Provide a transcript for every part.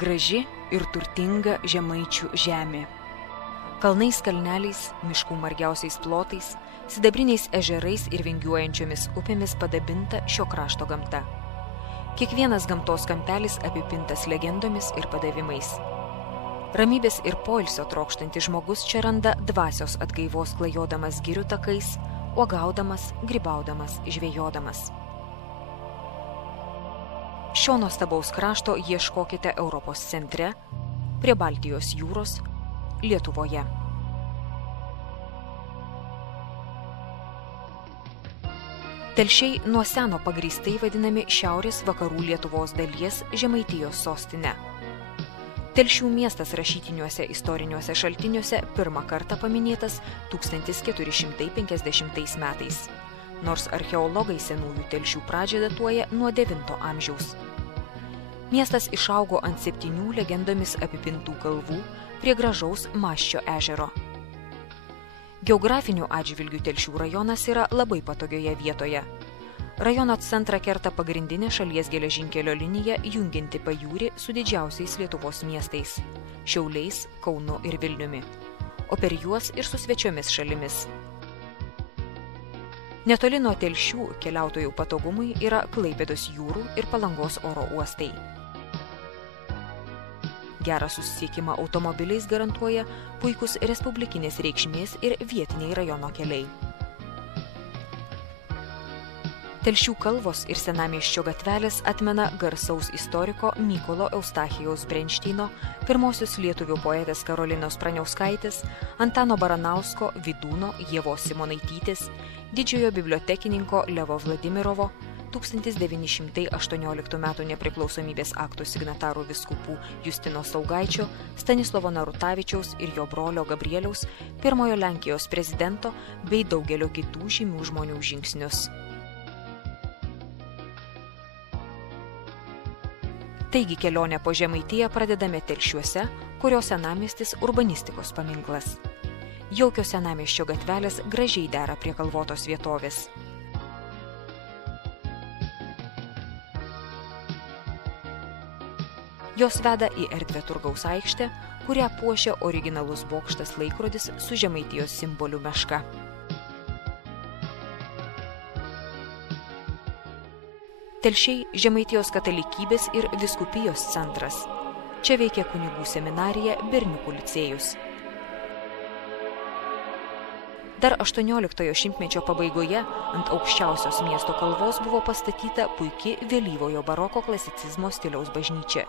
graži ir turtinga žemaičių žemė. Kalnais kalneliais, miškų margiausiais plotais, sidabriniais ežerais ir vingiuojančiomis upėmis padabinta šio krašto gamta. Kiekvienas gamtos kampelis apipintas legendomis ir padavimais. Ramybės ir poilsio trokštantis žmogus čia randa dvasios atgaivos klajodamas girių takais, uogaudamas, grybaudamas, žvejodamas. Šio nuostabaus krašto ieškokite Europos centre, prie Baltijos jūros, Lietuvoje. Telšiai nuo seno pagrįstai vadinami šiaurės vakarų Lietuvos dalies Žemaitijos sostine. Telšių miestas rašytiniuose istoriniuose šaltiniuose pirmą kartą paminėtas 1450 metais, nors archeologai senųjų Telšių pradžią datuoja nuo IX amžiaus. Miestas išaugo ant 7 legendomis apipintų kalvų prie gražaus Maščio ežero. Geografiniu atžvilgiu Telšių rajonas yra labai patogioje vietoje. Rajono centrą kerta pagrindinė šalies geležinkelio linija jungianti pajūrį su didžiausiais Lietuvos miestais – Šiauliais, Kaunu ir Vilniumi, o per juos ir su svečiomis šalimis. Netoli nuo Telšių keliautojų patogumui yra Klaipėdos jūrų ir Palangos oro uostai. Gerą susisiekimą automobiliais garantuoja puikus respublikinės reikšmės ir vietiniai rajono keliai. Telšių kalvos ir senamiesčio gatvelės atmena garsaus istoriko Mykolo Eustachijaus Brenšteino, pirmosios lietuvių poetės Karolinos Praniauskaitės, Antano Baranausko, Vydūno, Ievos Simonaitytės, didžiojo bibliotekininko Levo Vladimirovo, 1918 m. nepriklausomybės akto signatarų vyskupų Justino Saugaičio, Stanislovo Narutavičiaus ir jo brolio Gabrieliaus, pirmojo Lenkijos prezidento bei daugelio kitų žymių žmonių žingsnius. Taigi kelionę po Žemaitiją pradedame Telšiuose, kurio senamiestis urbanistikos paminklas. Jaukios senamiesčio gatvelės gražiai dera prie kalvotos vietovės. Jos veda į erdvę turgaus aikštę, kurią puošia originalus bokštas laikrodis su Žemaitijos simboliu meška. Telšiai Žemaitijos katalikybės ir vyskupijos centras. Čia veikia kunigų seminarija, berniukų licėjus. Dar 18 šimtmečio pabaigoje ant aukščiausios miesto kalvos buvo pastatyta puiki vėlyvojo baroko klasicizmo stiliaus bažnyčia.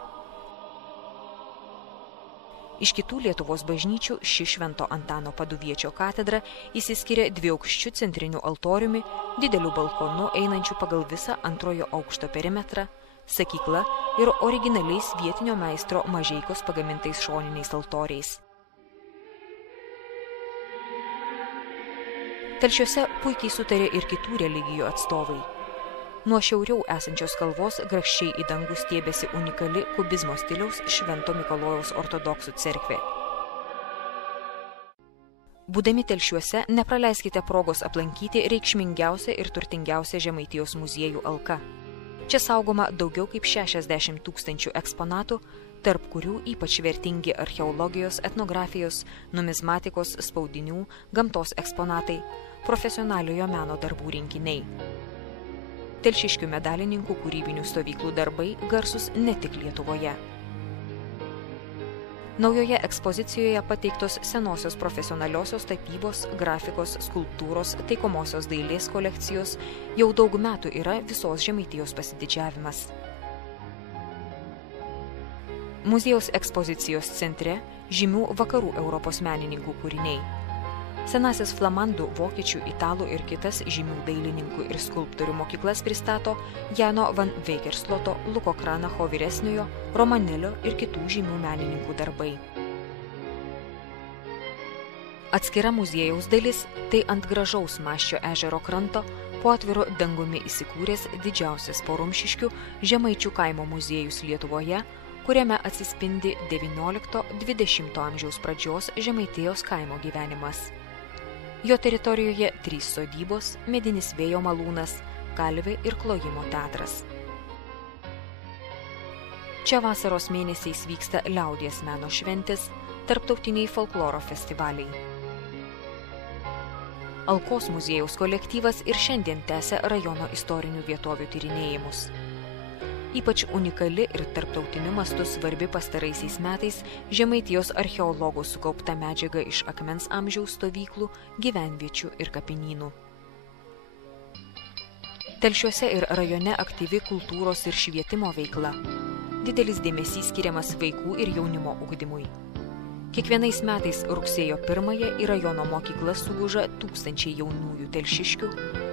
Iš kitų Lietuvos bažnyčių ši Švento Antano Paduviečio katedra išsiskiria dviaukščiu centriniu altoriumi, dideliu balkonu einančiu pagal visą antrojo aukšto perimetrą, sakykla ir originaliais vietinio meistro Mažeikos pagamintais šoniniais altoriais. Telšiuose puikiai sutarė ir kitų religijų atstovai. Nuo šiauriau esančios kalvos grakščiai į dangų stiebėsi unikali kubizmo stiliaus Švento Mikalojaus ortodoksų cerkvė. Būdami Telšiuose, nepraleiskite progos aplankyti reikšmingiausią ir turtingiausią Žemaitijos muziejų Alka. Čia saugoma daugiau kaip 60 000 eksponatų, tarp kurių ypač vertingi archeologijos, etnografijos, numizmatikos, spaudinių, gamtos eksponatai, profesionaliojo meno darbų rinkiniai. Telšiškių medalininkų kūrybinių stovyklų darbai garsus ne tik Lietuvoje. Naujoje ekspozicijoje pateiktos senosios profesionaliosios tapybos, grafikos, skulptūros, taikomosios dailės kolekcijos jau daug metų yra visos Žemaitijos pasididžiavimas. Muziejaus ekspozicijos centre žymių vakarų Europos menininkų kūriniai. Senasis flamandų, vokiečių, italų ir kitas žymių dailininkų ir skulptorių mokyklas pristato Jano van Veigersloto, Luko Kranacho vyresniojo, Romanelio ir kitų žymių menininkų darbai. Atskira muziejaus dalis – tai ant gražaus Maščio ežero kranto po atviru dangumi įsikūręs didžiausias po Rumšiškių Žemaičių kaimo muziejus Lietuvoje, kuriame atsispindi XIX–XX amžiaus pradžios Žemaitijos kaimo gyvenimas. Jo teritorijoje 3 sodybos, medinis vėjo malūnas, kalvė ir klojimo teatras. Čia vasaros mėnesiais vyksta liaudies meno šventės, tarptautiniai folkloro festivaliai. Alkos muziejaus kolektyvas ir šiandien tęsia rajono istorinių vietovių tyrinėjimus. Ypač unikali ir tarptautiniu mastu svarbi pastaraisiais metais Žemaitijos archeologų sukaupta medžiaga iš akmens amžiaus stovyklų, gyvenviečių ir kapinynų. Telšiuose ir rajone aktyvi kultūros ir švietimo veikla. Didelis dėmesys skiriamas vaikų ir jaunimo ugdymui. Kiekvienais metais rugsėjo 1-ąją į rajono mokyklas suguža tūkstančiai jaunųjų telšiškių,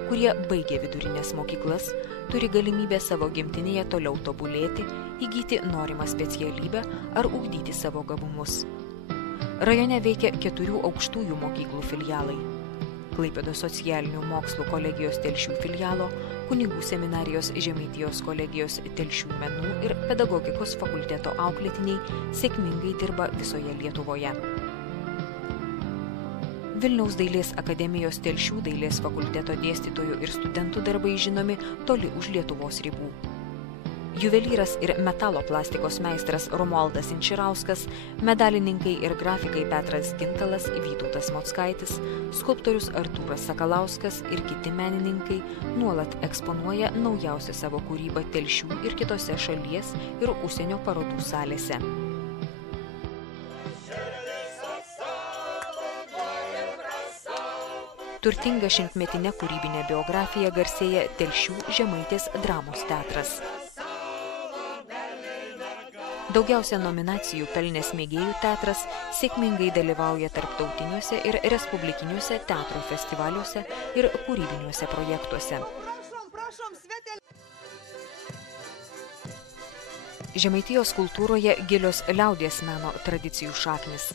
kurie baigė vidurinės mokyklas, turi galimybę savo gimtinėje toliau tobulėti, įgyti norimą specialybę ar ugdyti savo gabumus. Rajone veikia 4 aukštųjų mokyklų filialai. Klaipėdos socialinių mokslų kolegijos Telšių filialo, kunigų seminarijos Žemaitijos kolegijos Telšių menų ir pedagogikos fakulteto auklėtiniai sėkmingai dirba visoje Lietuvoje. Vilniaus dailės akademijos Telšių dailės fakulteto dėstytojų ir studentų darbai žinomi toli už Lietuvos ribų. Juvelyras ir metalo plastikos meistras Romualdas Inčirauskas, medalininkai ir grafikai Petras Gintalas, Vytautas Mockaitis, skulptorius Artūras Sakalauskas ir kiti menininkai nuolat eksponuoja naujausią savo kūrybą Telšių ir kitose šalies ir užsienio parodų salėse. Turtinga šimtmetinė kūrybinė biografija garsėja Telšių Žemaitės dramos teatras. Daugiausia nominacijų pelnęs mėgėjų teatras sėkmingai dalyvauja tarptautiniuose ir respublikiniuose teatro festivaliuose ir kūrybiniuose projektuose. Žemaitijos kultūroje gilios liaudies meno tradicijų šaknis.